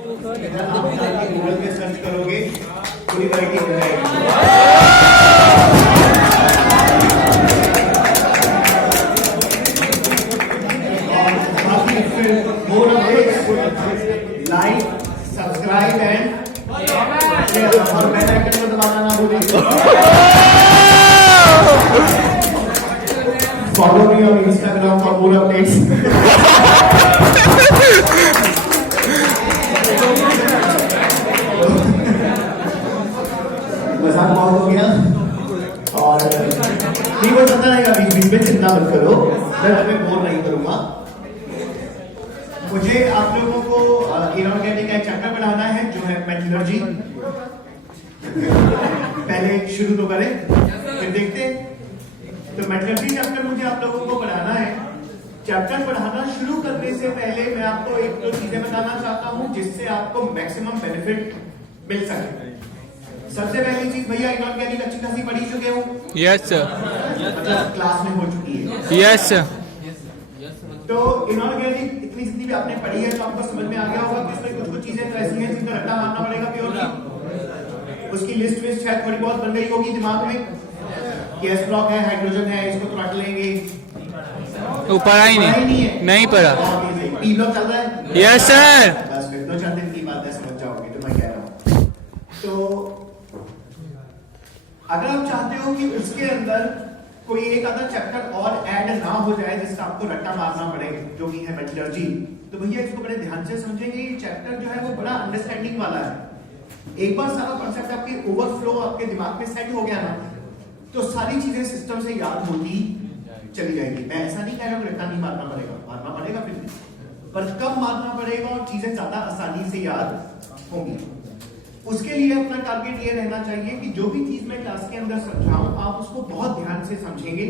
Google पे search करोगे पूरी वैरायटी मिल जाएगी। लाइक, सब्सक्राइब एंड और बेल आइकन को दबाना ना भूलिए। Follow me on Instagram for more updates. मजाक बहुत हो गया और ठीक हो जाता रहेगा, बीच में चिंता मत करो, मैं तुम्हें बोर नहीं करूंगा। मुझे आप लोगों को इनऑर्गेनिक का एक चैप्टर पढ़ाना है जो है मेटलर्जी। पहले शुरू तो करें फिर देखते। तो मेटलर्जी चैप्टर मुझे आप लोगों को पढ़ाना है। चैप्टर पढ़ाना शुरू करने से पहले मैं आपको एक दो चीजें बताना चाहता हूं जिससे आपको मैक्सिमम बेनिफिट मिल सके। सबसे पहली चीज, भैया इनऑर्गेनिक अच्छी खासी पढ़ी चुके हो? Yes sir. क्लास में हो चुकी है? Yes sir. तो इनऑर्गेनिक इतनी जितनी भी आपने पढ़ी है तो आपको समझ में आ गया होगा कि इसमें कुछ कुछ चीजें तो ऐसी हैं जिनका रट्टा मारना पड़ेगा प्योर की। उसकी लिस्ट में शायद थोड़ी बहुत बन गई होगी दिमाग में कि एस ब्लॉक है, हाइड्रोजन है, इसको तो रट लेंगे। वो पढ़ा ही नहीं पढ़ा। पी ब्लॉक चल रहा है? Yes sir. बस फिर 2-4 दिन की बात है, समझ जाओगे जो मैं कह रहा हूँ। तो अगर आप चाहते हो कि उसके अंदर कोई एक आधा चैप्टर और ऐड ना हो जाए जिसका आपको रट्टा मारना पड़े, जो भी है मेटलर्जी, तो भैया इसको बड़े ध्यान से समझेंगे। ये चैप्टर जो है वो बड़ा अंडरस्टैंडिंग वाला है। एक बार सारा कॉन्सेप्ट आपके ओवरफ्लो आपके दिमाग में सेट हो गया ना, तो सारी चीजें सिस्टम से याद होती चली जाएगी। मैं ऐसा नहीं कह रहा हूं रट्टा नहीं मारना पड़ेगा, मारना पड़ेगा फिर भी, पर कब मारना पड़ेगा और चीजें ज्यादा आसानी से याद होंगी। उसके लिए अपना टारगेट ये रहना चाहिए कि जो भी चीज मैं क्लास के अंदर समझाऊं आप उसको बहुत ध्यान से समझेंगे।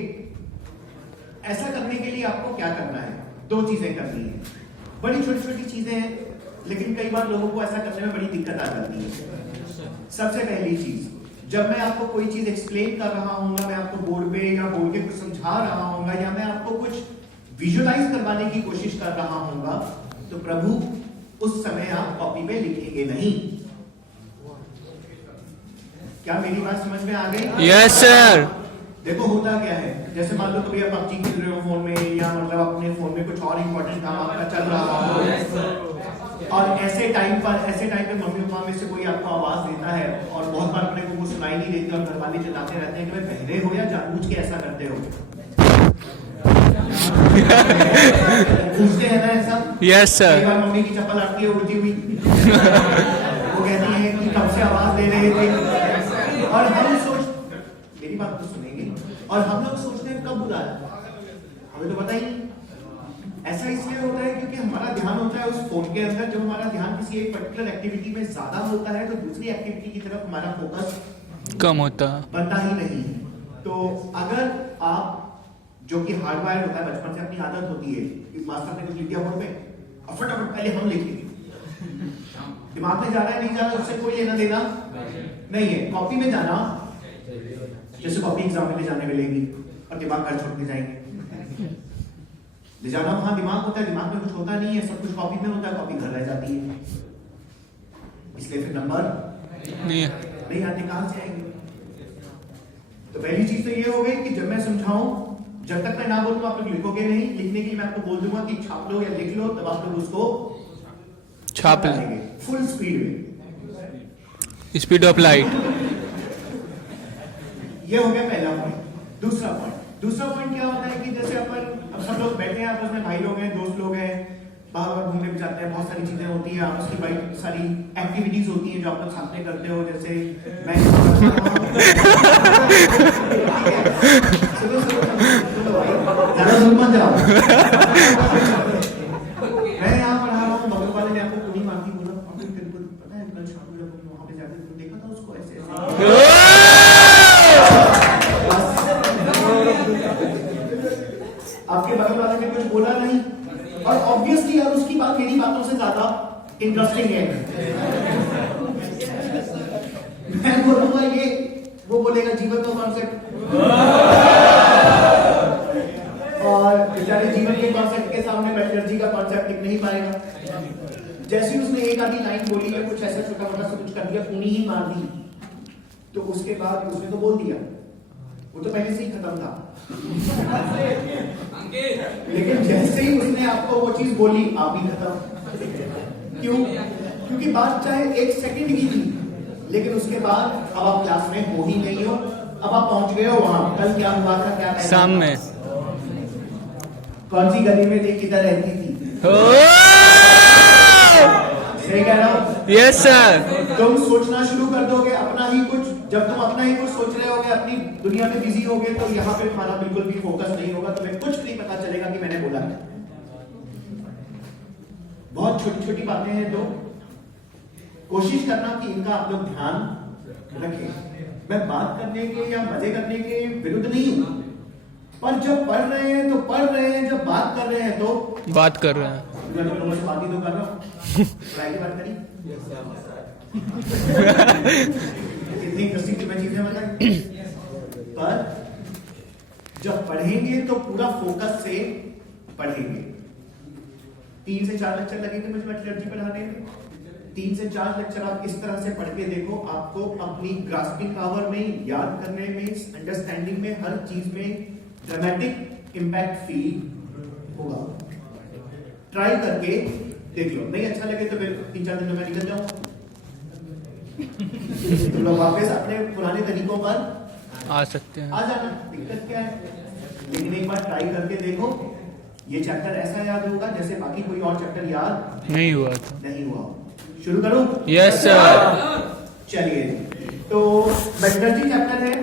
ऐसा करने के लिए आपको क्या करना है? 2 चीजें करनी है। बड़ी छोटी छोटी चीजें हैं लेकिन कई बार लोगों को ऐसा करने में बड़ी दिक्कत आ जाती है। सबसे पहली चीज, जब मैं आपको कोई चीज एक्सप्लेन कर रहा हूंगा, मैं आपको बोर्ड पे या बोर्ड के कुछ समझा रहा हूंगा या मैं आपको कुछ विजुअलाइज करवाने की कोशिश कर रहा हूंगा, तो प्रभु उस समय आप कॉपी पे लिखेंगे नहीं। क्या मेरी बात समझ में आ गई? Yes sir. देखो होता क्या है, जैसे मान लो कभी आप पबजी खेल रहे हो फोन में या मतलब अपने फोन में कुछ और इंपॉर्टेंट काम आपका चल रहा हो और ऐसे टाइम पे मम्मी पापा में से कोई आपको आवाज देता है और बहुत बार अपने को सुनाई नहीं देती और घर वाले चिल्लाते रहते हैं कि भाई बहरे हो या जानबूझ के ऐसा करते हो। पूछते हैं ना ऐसा? Yes sir. एक बार मम्मी की चप्पल आती है उड़ती हुई, वो कहती है कि कब से आवाज दे रहे थे और हम मेरी बात तो सुनेंगे और हम लोग सोचते हैं कब बुलाया, हमें तो पता ही नहीं। ऐसा इसलिए होता है क्योंकि हमारा ध्यान होता है उस फोन के अंदर। जब हमारा ध्यान किसी एक पर्टिकुलर एक्टिविटी में ज्यादा होता है तो दूसरी एक्टिविटी की तरफ हमारा फोकस कम होता बनता ही नहीं। तो अगर आप, जो कि हार्डवायर होता है, बचपन से अपनी आदत होती है कि मास्टर ने कुछ लिख दिया बोर्ड पे, फटाफट पहले हम लिखेंगे, दिमाग में जा रहा है नहीं जा रहा उससे कोई लेना देना नहीं है। कॉपी में जाना, जैसे कॉपी एग्जाम में ले जाने मिलेगी और दिमाग घर छोड़ के जाएंगे। ले जाना वहां दिमाग होता है, दिमाग में कुछ होता नहीं है, सब कुछ कॉपी में होता है, कॉपी घर रह जाती है, इसलिए फिर नंबर नहीं आते, कहां से आएंगे? तो पहली चीज तो ये हो गई कि जब मैं समझाऊं, जब तक मैं ना बोलूं आप लोग लिखोगे नहीं। लिखने के लिए मैं आपको बोल दूंगा कि छाप लो या लिख लो, तब आप लोग उसको छाप लेंगे फुल स्पीड में, स्पीड ऑफ लाइट। ये हो गया पहला पॉइंट। दूसरा पॉइंट क्या होता है कि जैसे अपन अब सब लोग बैठे हैं आपस में, भाई लोग हैं, दोस्त लोग हैं, बाहर घूमने भी जाते हैं, बहुत सारी चीजें होती हैं आपस की, बड़ी सारी एक्टिविटीज होती हैं जो आप लोग साथ में करते हो। जैसे मैं मैं यहाँ पढ़ा रहा हूँ, मगर वाले ने आपको कुड़ी मारती बोला, पता है कल शाम को जब वहां पे जाते तो देखा था उसको ऐसे आपके बगल वाले ने कुछ बोला नहीं और ऑब्वियसली यार उसकी बात मेरी बातों से ज्यादा इंटरेस्टिंग है। मैं बोलूंगा ये, वो बोलेगा जीवन का कॉन्सेप्ट और बेचारे जीवन के कॉन्सेप्ट के सामने मेटलर्जी का कॉन्सेप्ट टिक नहीं पाएगा। जैसे ही उसने एक आधी लाइन बोली या कुछ ऐसा छोटा मोटा सा कुछ कर दिया, ऊनी ही मार दी, तो उसके बाद उसने तो बोल दिया, वो तो पहले से ही खत्म था। लेकिन जैसे ही उसने आपको वो चीज बोली, आप ही खत्म। क्यों? क्योंकि बात चाहे 1 सेकंड की थी, लेकिन उसके बाद अब आप क्लास में हो ही नहीं हो, अब आप पहुंच गए हो वहां। कल क्या हुआ था, क्या शाम में कौन सी गली में थी, किधर रहती थी? सही कह रहा हूं? Yes sir. तुम सोचना शुरू कर दोगे अपना ही कुछ। जब तुम अपना ही कुछ सोच रहे होगे, अपनी दुनिया में बिजी होगे, तो यहाँ पे तुम्हारा बिल्कुल भी फोकस नहीं होगा, तुम्हें कुछ नहीं पता चलेगा कि मैंने बोला क्या। बहुत छोटी छोटी बातें हैं, तो कोशिश करना कि इनका आप लोग ध्यान रखें। मैं बात करने के या मजे करने के विरुद्ध नहीं हूं, पर जब पढ़ रहे हैं तो पढ़ रहे हैं, जब बात कर रहे हैं तो बात कर रहे हैं। मैं तो लोगों से बात ही तो कर रहा हूं। पढ़ाई की बात करी, कितनी इंटरेस्टिंग चीजें बताई। पर जब पढ़ेंगे तो पूरा फोकस से पढ़ेंगे। 3 से 4 लेक्चर लगेंगे मुझे मेटलर्जी पढ़ाने में। 3 से 4 लेक्चर आप इस तरह से पढ़ के देखो, आपको अपनी ग्रास्पिंग पावर में, याद करने में, अंडरस्टैंडिंग में, हर चीज में ड्रामेटिक इंपैक्ट फील होगा। ट्राई करके देख लो, नहीं अच्छा लगे तो फिर 3-4 दिन में निकल जाओ, तो लोग वापस अपने पुराने तरीकों पर आ सकते हैं। आ जाना, दिक्कत क्या है। लेकिन एक बार ट्राई करके देखो, ये चैप्टर ऐसा याद होगा जैसे बाकी कोई और चैप्टर याद नहीं हुआ था। नहीं हुआ। शुरू करूं? Yes sir. चलिए, तो मेटलर्जी चैप्टर है